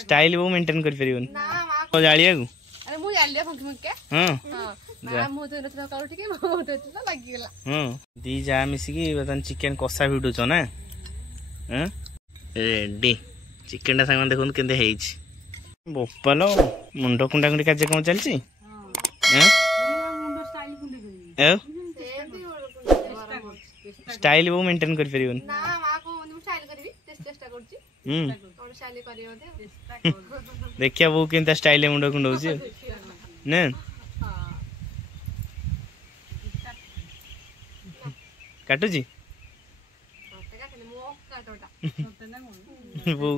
style वो maintain कर परिबन तो जालिया को अरे मु जालिया फंकी मके हां ना मु तो नथला काउ ठीक मु तो इतना लागी गेला दी जा मिसी की बतन चिकन कसा भिडु छ ना हां रेडी चिकन टा संग देखुन केंदे हेइछ बोपालो मुंडो कुंडा कुंडी काजे कोन चलची हां मुंडो स्टाइल कुंडी स्टाइल वो मेंटेन कर परिबन ना मा को मु स्टाइल करबी चेष्टा करची और स्टाइल करियो दे देखिया वो केंता स्टाइल मुंडो कुंडो होची ने काटू जी वो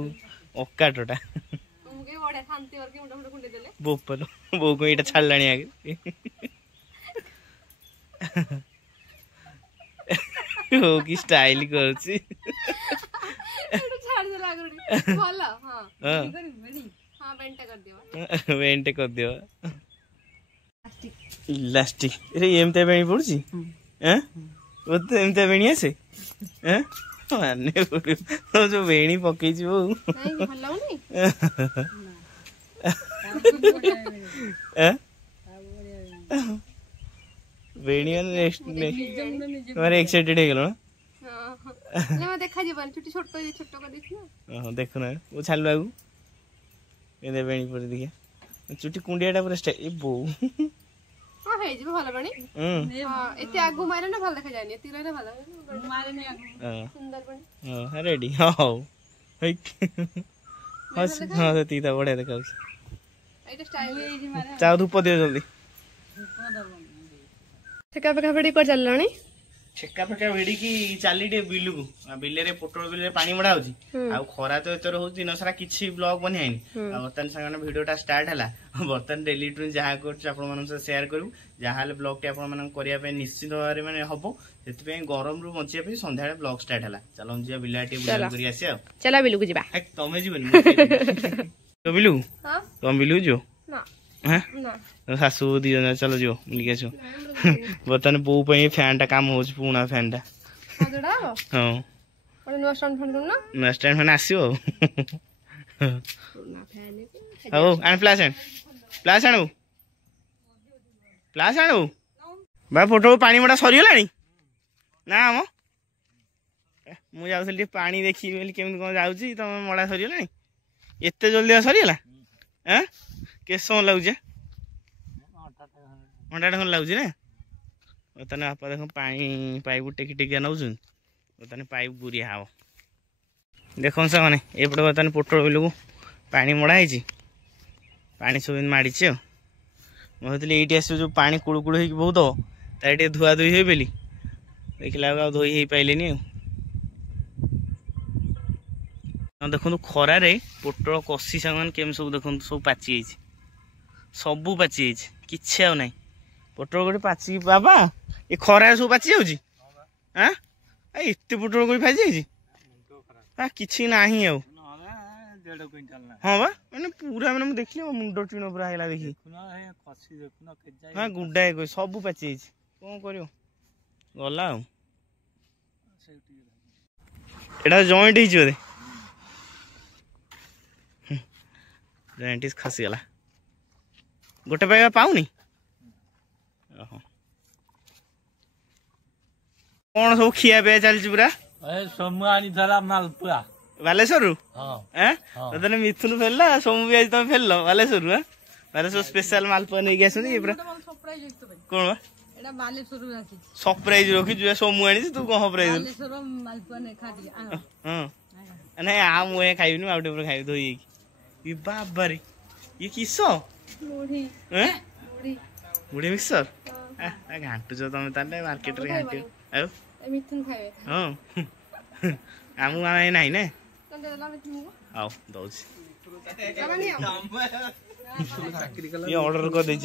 ओकाटोटा तुमके बड़े शांति और के मुंडा मुंडा कुंडे देले बोपलो वो को एटा छाड़लाणी आगे वो की स्टाइल करछि एटा छाड़ दे लागड़ी भला हां हां बेंटे कर दियो इलास्टिक रे एमते बेणी पड़छि हैं वो तो एमते बेणी आसे हैं माने वो जो बेणी पकई छी वो नहीं भला होनी हैं बेणी नेक्स्ट तुम्हारे एक्साइटेड है गेलो हां ना देखा जीवन छोटी छोटो कर देखी ना हां देखो ना वो छाल बाबू एदे बेणी पर देखिए चुटी कुंडियाटा पूरा स्टाइल ए बो हां हे जी भला बणी हां एते आगु मारे ना भला देखा जानी तीर रे भला मारे ने आगु सुंदर बणी हां रेडी हां हस हां तो तीता बड़े देखा एटा स्टाइल ए जी मारे चाउ धूप दियो जल्दी ठेका फेका फेडी कर चललानी ठेका फेका भेड़ी की चाली डे बिलु बिले रे पोटल बिले पानी मडा होची आ खरा तो एतर होची न सारा किछि ब्लॉग बनि आइनी आ बर्तन संगने वीडियोटा स्टार्ट हला बर्तन डेली टू जहा करछ आपण मन से शेयर करू जहाले ब्लॉग टे आपण मन करिया पे निश्चित भारे माने हबो सेति पे गरम रु बचिया पे संध्याळे ब्लॉग स्टार्ट हला चलो जिया बिलाटी बुला करी आसी चला बिलु को जिबा तमे जीवन तो बिलु हां तुम बिलु जो ना हैं ना सासू दी जना चलो जो मिल गेछो बर्तन बो पे फैन टा काम होछ पुना फैन टा जोड़ा हां और नो स्टैंड फैन करना नो स्टैंड फैन आसीओ पुना फैन ओ एंड फ्लैश आनु बा फोटो पानी मोटा सरी गलानी ना हम मु जाउथली पानी देखि बेली केम कोन जाउची तम मोड़ा सरी गलानी एते जल्दी सरी गला हैं के सो लागुजे घंटा ढंग लागुजे ना तने आपा देखो पानी पाइप टेकी टेकी नउछन तने पाइप बुरिया हाव देखो से माने एपटे बतन पोटल बिलु को पानी मडा हैची पानी सब माड़ी छ म हतले एटी आसो जो पानी कुळु कुळु हे बहुत ताटे धुआ धुई हे बेली देखला आ धोई हे पाइलेनी देखो खरा रे पोटल कसी सामान केम सब देखो सब पाची हैची सबू पाची हैची किछि आ नै पोटल गोटे पाची बाबा ये खरा सब पाची जाउची हां ए इत्ते पोटल कोइ फाजी हैची हां किछि नाही आ 1.5 क्विंटल ना हां बा माने पूरा माने देखली मुंडो टिनो पूरा हैला देखि खसी देखुना के जाय हां गुड्डा कोइ सबू पाची हैची कोन करियो गला एटा जॉइंट हैची बदे जॉइंट खसी गला गोटे पाइबा पाउनी ओहो कोन सब खिया पे चलची पूरा ए सोमु आनी थला मालपुआ बालेश्वर हां हैं तने मिथुन फेलला सोमु भी आज तुम फेललो बालेश्वर हां बालेश्वर स्पेशल मालपुआ नै गयसनी पूरा सरप्राइज तो भाई कोन बा एटा बालेश्वर आसी सरप्राइज रखी जो सोमु आनी तू कोन सरप्राइज बालेश्वर मालपुआ नै खा दिया हां नै आ मुए खाइबनी आउटे पर खाइ धोई ई बाबरे ये किसो मुढ़ी हैं मुढ़ी मुढ़ी मिक्सर आ घांटू जो तमे ताले मार्केट रे घांटू आउ ए मिथुन खाइबे हां आमु आइ नाही ने तंदे दला मिथुन को आउ दउछ चलानी ये ऑर्डर कर दे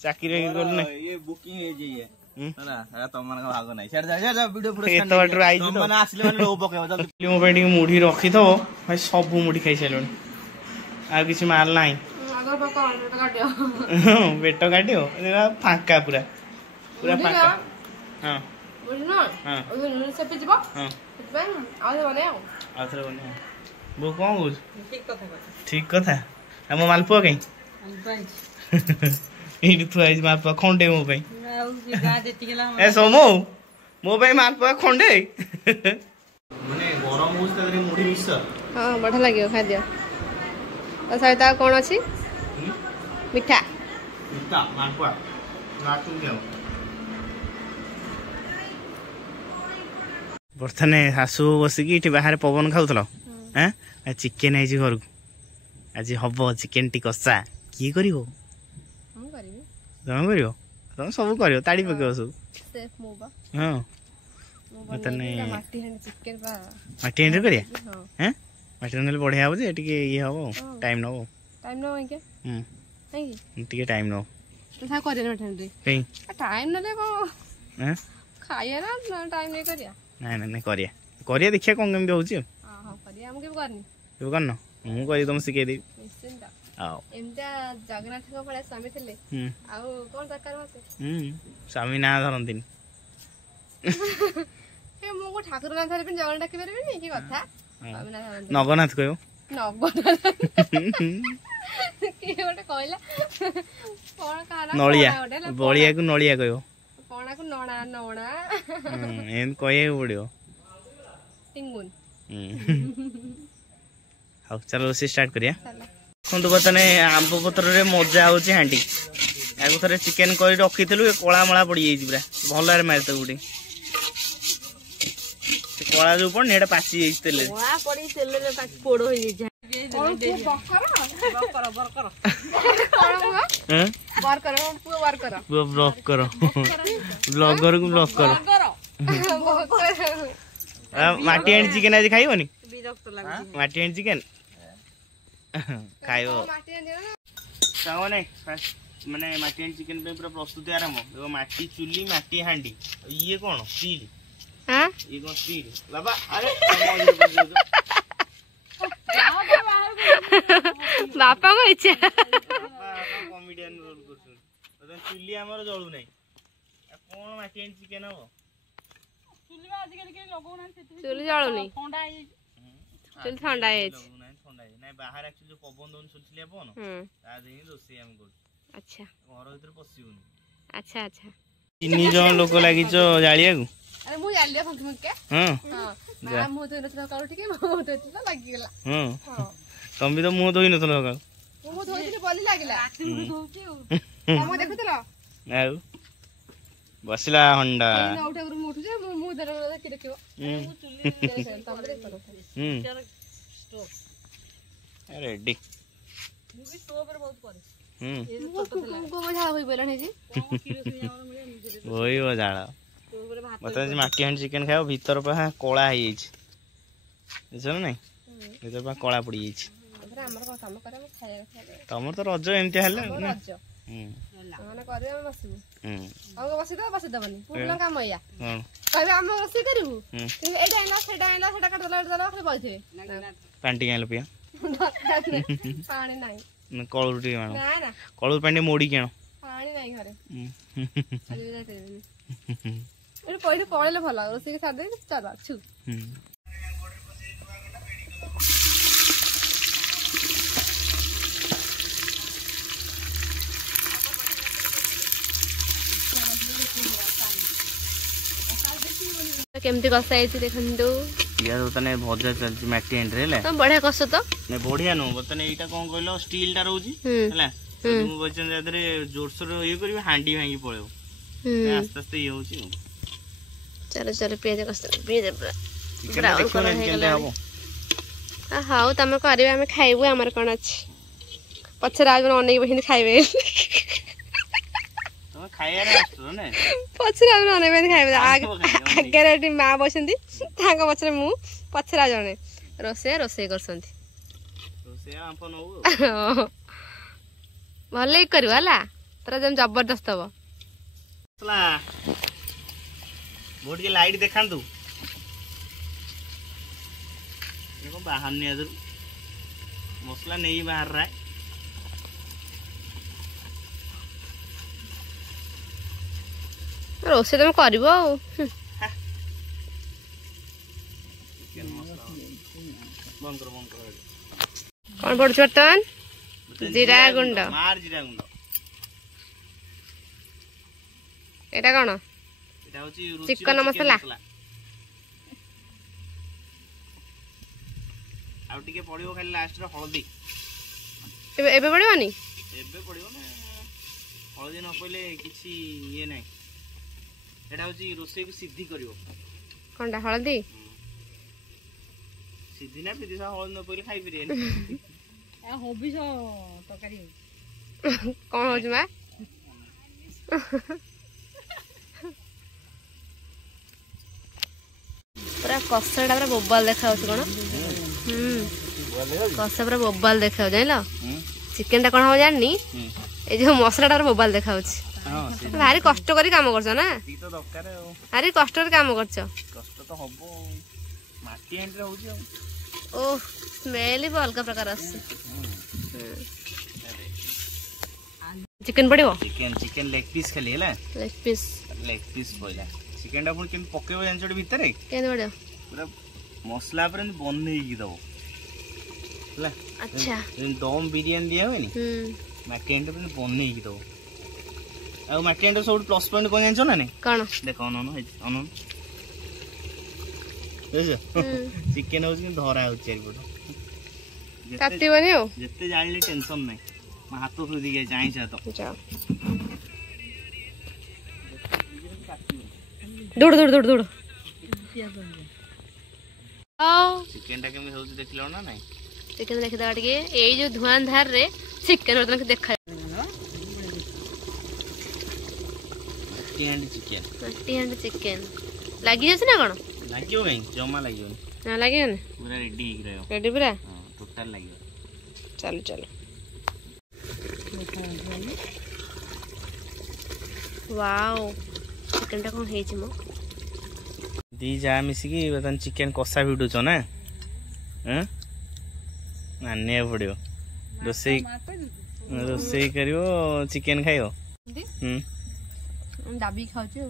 चाकरी कर ने ये बुकिंग हे जे हैला है त मन का भाग नै छाड़ जा वीडियो पूरा एत बाटर आई तो मन आसले मन लो पकेबो जल्दी मो पे मुढ़ी रखी तो भाई सब मुढ़ी खाई सैलुन आ किसी मार नाही अगर पका पेट काटियो पेट काटियो फांका पूरा पूरा फांका हां बुझना हां ओ से पे जीवा हां आ बने आउथरे बने बो कौन बोल ठीक कथा हम मालपुआ कहीं एठी थुआ है मालपुआ खंडे मो पई ए सोमो मो पई मालपुआ खंडे माने गरम होस तरी मुड़ी मिस हां बढ़िया लागियो खाइ दियो तो सहित कौन अच्छी मिठा मिठा मालपुआ नाटू दियो बर्तने शाशु बसिकी इठी बाहर पवन खाऊथलो हैं चिकेन है घर को आज हम चिकेन टी कषा किए कर तुम कर तुम सब कर ताड़ी पक सब हाँ माटी हांडी करिया हैं माटी हांडी बढ़िया हम जे टिके ये हम टाइम नब टिके टाइम नब ना करिया देखिया कौन केमती होची करना मु करी तुम शिखे देबी जगन्नाथ भले स्वामी थे कौन दरकार स्वामी ना धरती ठाकुर नाथ जगन्नाथ डाक पारे कि कथा नगनाथ कह नलिया बलिया को नलिया कह कह पड़ो हाँ चलो रोसे स्टार्ट करिया देखो बर्तने आंब पत्र मजा होची हांडी आगु थे चिकेन कर रखी कला मला पड़ जाए पूरा भल मारे गोटे कला जो पड़नी एटा पाची तेल ब्लॉगर को ब्लॉग कर माटी हांडी चिकेन आज खाइबनी माटी हांडी चिकेन खाइबो सामने माने माटी हांडी चिकेन पे पूरा प्रस्तुति आरंभ देखो माटी चुली माटी हांडी ये कौन स्टील हां ये कौन स्टील बाबा अरे बापा को इच्छा कॉमेडियन रोल करछन तो चुली हमर जळू नै कोन माटी हांडी चिकेन हो चुली में आज कल के लगौ ना चुली जळू नै ठंडा है चुली ठंडा है नहीं बाहर एक्चुअली पवन दोन सुलसिलिया पवन ता देही रोसे हम कर अच्छा घर भीतर पसिउनी अच्छा अच्छा तीन जन लोक लागि छ जालिया को अरे मु जालिया फंक मुके हां हां मु तो नथला काउ ठीक मु तो इतना लागि गेला हां तुम भी तो मुंह धोई नथलो का मु धोई बोली लागिला राती मु धोउची हम देखुतलो आउ बसला हंडा ना उठा कर मु उठु जे मु दर कि देखियो मु चुली तम देखो रेडी मु भी स्टोव पर बहुत करे को मजा होई बोलने जी ओई बजाला बता जे माटी हांडी चिकेन खाओ भीतर पहा कोला है बुझल नै भीतर पहा कोला पड़ी जाई हमर को काम करे खाए तमर तो रज एमती हले रज माने करे हम बसबू हम बसी दबनी पुला काम होया कहबे हम रोसी करबू एटा एना सेटा काट दला खाली बइथे पांटी केन लपिया पानी नाही कळू टी मानो ना ना कळू पांडी मोडी केन पानी नाही घरे अरे जाते ए पहिले पळेले भला रोसी के साथ दे चला छु केमती कसा आइछि देखंतु यार तने भजा चलची माटी हांडी रे तुम बढ़िया कस तो ने बढ़िया नो बतने एटा कोन कहलो स्टील टा रहउची हैला तुम बचन जादरे जोरसोर ये करबे हांडी भांगी पळेओ आस्ते आस्ते ये होची चलो चलो पेज कस पेज ब्राउन कलर हे गेला आ हाउ तमे करबे हम खाइबो हमर कोन अछि पछरा आगन अनेक बहिन खाइबे तमे खाइया रे आस्तो ने पछरा आगन अनेक बहिन खाइबे आगे रेडी मां बसंती तांग पछरे मु पछरा जणे रोसे करसंती रोसे आप नौ भले करबा हला तोरा जम जबरदस्त हो चला बोर्ड के लाइट देखांतु देखो बाहर ने अदर मसला नहीं बाहर रहा है रोसे तुम करबो चिकन मसला बंद कर कौन पड़छ बर्तमान जीरा गुंड मार जीरा गुंड एटा कौन एटा होची चिकन मसला आउ टिके पड़ियो खाली लास्ट रे हळदी एबे पड़िबनी एबे पड़ियो ना हळदी न पइले किछि ये नै एटा होची रोसई को सिद्धि करियो कोनटा हळदी सिद्धि ना पिदिसा हळदी न पइले खाइ फिरे ए हबिस तकारी कौन हो मा पूरा कषाटा पूरा बोबाल देखा कौन कषा पूरा बोबाल देखा जान चिकेन टा कौन हम जानी ए जो मसलाटा बोबाल देखा भारी कष्ट करी काम करछ ना भारी कष्ट करी काम करछ कष्ट तो हबो माटी एंड रे होची ओ स्मेल भी अलग प्रकार आसे चिकन पड़िबो चिकन चिकन लेग पीस खाली हला लेग पीस पइला चिकन टा पुन केम पकेबो जानचोडी भितरे केन पड़ियो पूरा मसला पर बन्नेई की दबो हला अच्छा दम बिरयानी दिया होनी मैकेंड पर बन्नेई की दबो आ मैकेंड सब प्लस पॉइंट कोन जानचो ना ने कोन देखो अनन चिकन हो धरा हो चारिपट काटिबनी हो जिते जानिले टेंशन नहीं हाथ थोड़ी दी जाई तो दूड़ दूड़ दूड़ दूड़ चिकन टा केमे होउछ देखिलो ना नहीं चिकन देखि दा टिके एई जो धुआं धार रे चिकन बर्तन के देखा चिकन चिकन लागी जस ना कोन लागियो नहीं जमा लागियो ना लागियो ने पूरा रेडी ही रहो रेडी पूरा हां टोटल लागियो चलो चलो वाओ चिकन टा कोन हेछि मो दी जा मिसी की बतन चिकन कसा भिडु छ ना हैं मानने पड़ियो रोसई करियो चिकन खाइयो दाबी खाउ छु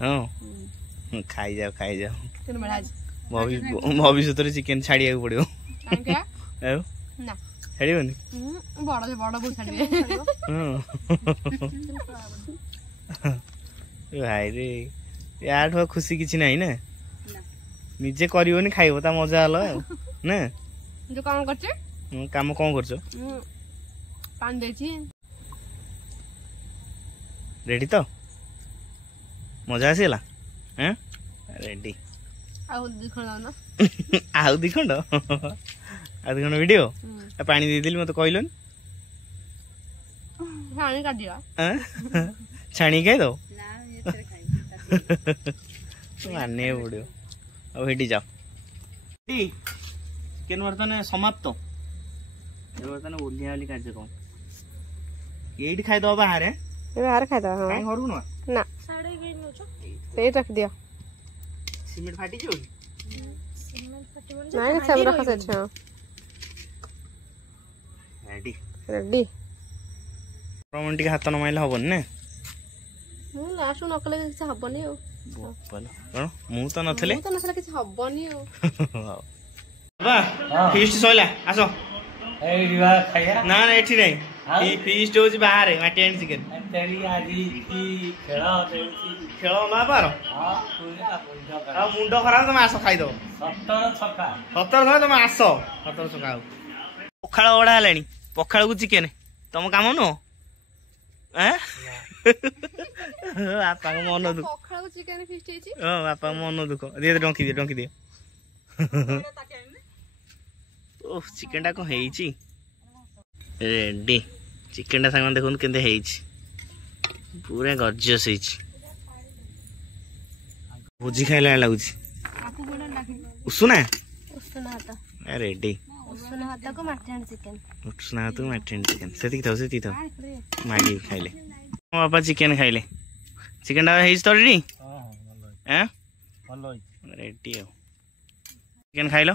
हां खाई जाओ भविष्य चिकेन छाड़िया पड़ो ना छाड़बनी बड़ बड़ बहुत छाड़बे भाई रे यार खुशी किसी नहीं ना निजे करनी खाइब ता मजा हल ना जो काम करछ काम कौन करछ पानी देछि रेडी तो मजा आसीला हैं रेडी आउ दिखण ना आउ दिखंड वीडियो पानी दे दिली मत कहलन पानी काट दिया छाणी खाई दो माने पड़ो अब हेटी जाओ चिकेन बर्तन समाप्त बर्तन ओलिया वाली कार्यक्रम ये खाईद बाहर बाहर खाईद घर को ना रख दिया सीमेंट फाटी जो नहीं सब रखा से रेडी रेडी प्रमन टिके हाथ न माइले हबन ने मु लास्ट न कले किछ हबनी हो बोल कोन मु तो नथले मु तो नथले किछ हबनी हो बा फीस्ट सोइला आसो ए रिवा खाया ना ना एठी नहीं ई फीस्ट होची बाहर माटी एंड चिकन तेरी आजी की खेला देउची खेलो ना पारो हां पूरा मुंडो आ मुंडो खराब तुम आसो खाई दो 17 छक्का 17 तुम आसो 17 छक्का पखाळ ओडा हलानी पखाळ को चिकन तुम काम नो हैं आपा को मन दुख पखाळ को चिकन फीस्ट हेची ओ आपा मन दुख दे डंकी दे ओ चिकन टा को हेची रेडी चिकन टा संग देखुन केंते हेची पूरा गॉर्जियस हेची भोजी खाइला लागुची उसुना हाता रेडी उसुना हाता को माटी चिकन उसुना हाता को माटी चिकन सेती थाउ मागी खाइले बापा चिकन खाइले चिकन टा हेची तो रेडी हां भलो रेडी हो चिकन खाइलो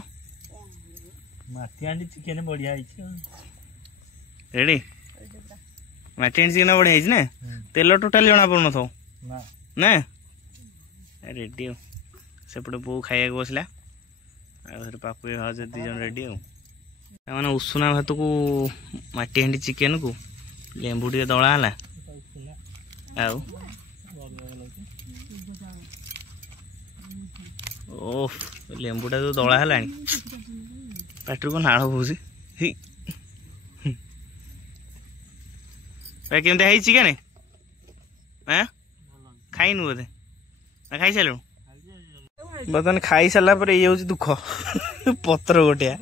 माटी आंडी चिकन बढ़िया हिची रेडी माटी आंडी चिकन बढ़िया हिची ना तेल टोटल जणा पड़ न थो ना ना रेडी हो सेपटे बो खाइया बसला पापु भाज दी जन रेडी मैंने उषुना भात को माटी हांडी चिकेन को लेंबू टे दला है ओह लेंबूटा जो दला है पाटर को नाड़ बोसी केमती है चिकेन हाँ खाइन बोधे ना खाई सारू बर्तमान खाई सारा पर ये हूँ दुख पत्र गोटिया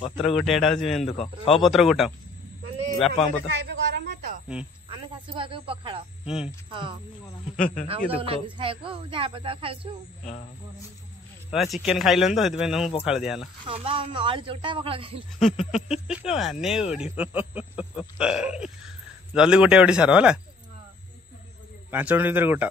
पत्र गोटिया हूँ मेन दुख हाँ पत्र गोटा बापा पत्र चिकेन खाइल तो पखाड़ दिया माने जल्दी गोटे सार है 5 मिनट भर गोटा